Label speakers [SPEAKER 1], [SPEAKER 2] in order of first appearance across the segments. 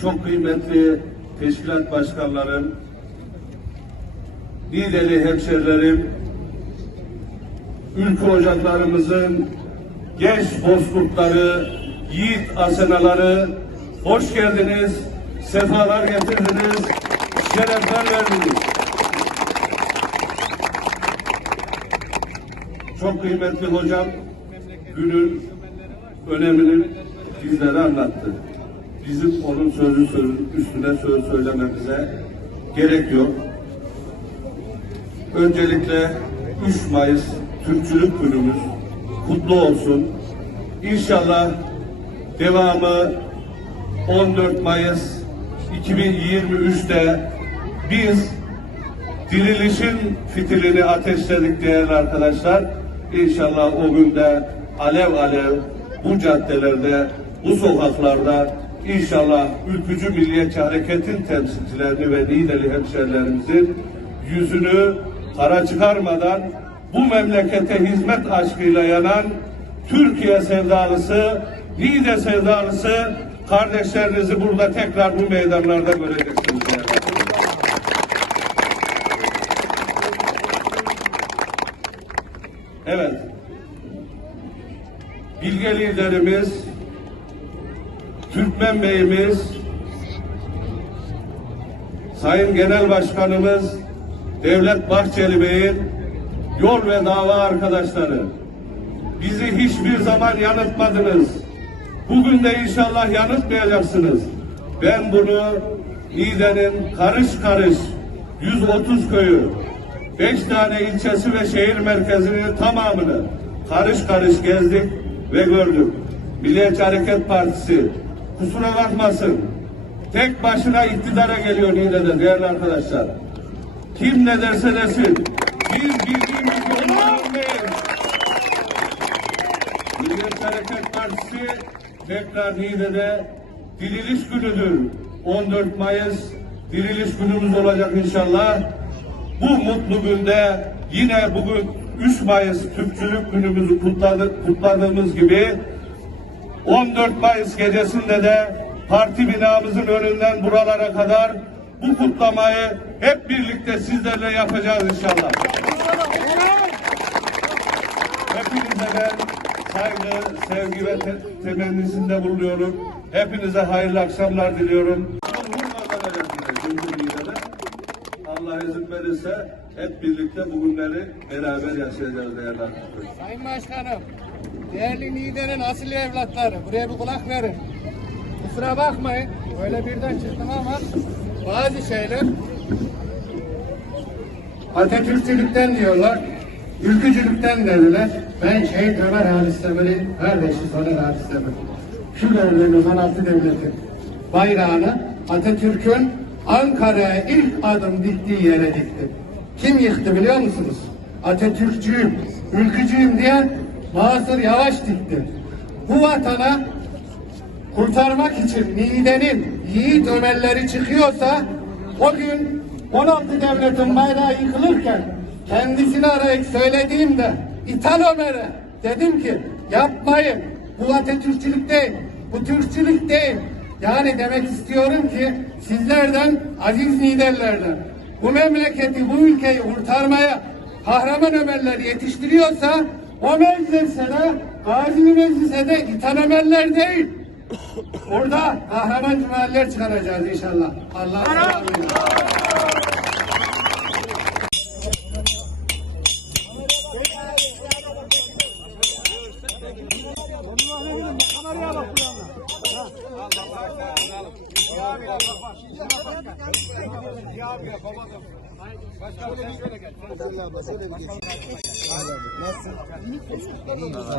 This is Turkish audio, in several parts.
[SPEAKER 1] çok kıymetli teşkilat başkanlarım, Niğdeli hemşerilerim, ülke ocaklarımızın genç bozkurtları, yiğit asenaları, hoş geldiniz, sefalar getirdiniz, şerefler verdiniz. Çok kıymetli hocam, günün önemini bizlere anlattı. Bizim onun sözü sözü üstüne söz söylememize gerek yok. Öncelikle 3 Mayıs Türkçülük Günümüz kutlu olsun. İnşallah devamı 14 Mayıs 2023'te biz dirilişin fitilini ateşledik değerli arkadaşlar. İnşallah o günde alev alev bu caddelerde, bu sokaklarda inşallah ülkücü milliyetçi hareketin temsilcilerini ve Niğdeli hemşerilerimizin yüzünü kara çıkarmadan bu memlekete hizmet aşkıyla yanan Türkiye sevdalısı, Niğde sevdalısı kardeşlerinizi burada tekrar bu meydanlarda göreceksiniz. Evet. Bilge liderimiz, Türkmen Bey'imiz, Sayın Genel Başkanımız Devlet Bahçeli Bey'in yol ve dava arkadaşları bizi hiçbir zaman yanıltmadınız. Bugün de inşallah yanıltmayacaksınız. Ben bunu Niğde'nin karış karış 130 köyü, 5 tane ilçesi ve şehir merkezinin tamamını karış karış gezdik ve gördük. Milliyetçi Hareket Partisi kusura bakmasın. Tek başına iktidara geliyor Niğde'de değerli arkadaşlar. Kim ne derse desin. Biz yoldan olmayız. Milliyetçi Hareket Partisi tekrar Niğde'de diriliş günüdür. 14 Mayıs diriliş günümüz olacak inşallah. Bu mutlu günde yine bugün 3 Mayıs Türkçülük günümüzü kutladık, kutladığımız gibi 14 Mayıs gecesinde de parti binamızın önünden buralara kadar bu kutlamayı hep birlikte sizlerle yapacağız inşallah. Hepinize ben saygı, sevgi ve te- temennisinde bulunuyorum. Hepinize hayırlı akşamlar diliyorum. Allah izin verirse hep birlikte bugünleri beraber yaşayacağız değerli arkadaşlar.
[SPEAKER 2] Sayın Başkanım, değerli Niğde'nin asil evlatları, buraya bir kulak verin. Kusura bakmayın, öyle birden çıktım ama bazı şeyler Atatürkçülükten diyorlar, ülkücülükten dediler. Ben şehit Ömer Halis Demir'i, kardeşi Soner Halis Demir. Şu gördüğünüz 16 devletin bayrağını Atatürk'ün Ankara'ya ilk adım diktiği yere dikti. Kim yıktı biliyor musunuz? Atatürkçüyüm, ülkücüyüm diyen Mansur Yavaş dikti. Bu vatana kurtarmak için Niğde'nin yiğit Ömerleri çıkıyorsa o gün 16 devletin bayrağı yıkılırken kendisini arayıp söylediğimde İthal Ömer'e dedim ki yapmayın bu Atatürkçülük değil bu Türkçülük değil yani demek istiyorum ki sizlerden aziz liderlerden bu memleketi bu ülkeyi kurtarmaya kahraman Ömerler yetiştiriyorsa o meclise de gazi meclise de İthal Ömerler değil. Orada kahraman cumaller çıkaracağız inşallah. Allah'a emanet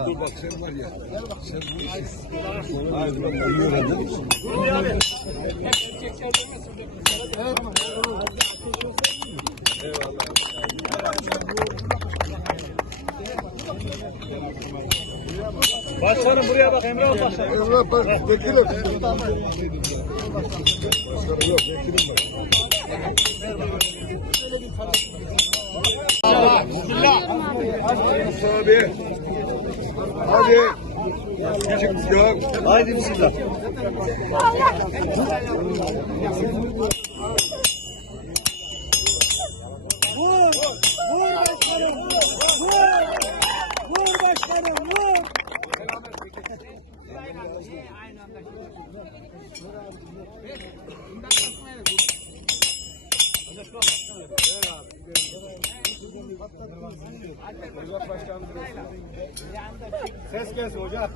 [SPEAKER 3] Dur bak sen var ya. Sen bu işi. Haydi bak iyi öğrendin.
[SPEAKER 4] Başkanım buraya bak Emre Başkanım.
[SPEAKER 3] Emrah bak vekilim. Başkanım yok vekilim var. Musa abi. Hadi. Yok. Haydi bismillah.
[SPEAKER 4] Vur!
[SPEAKER 3] Ses gelsin hocam.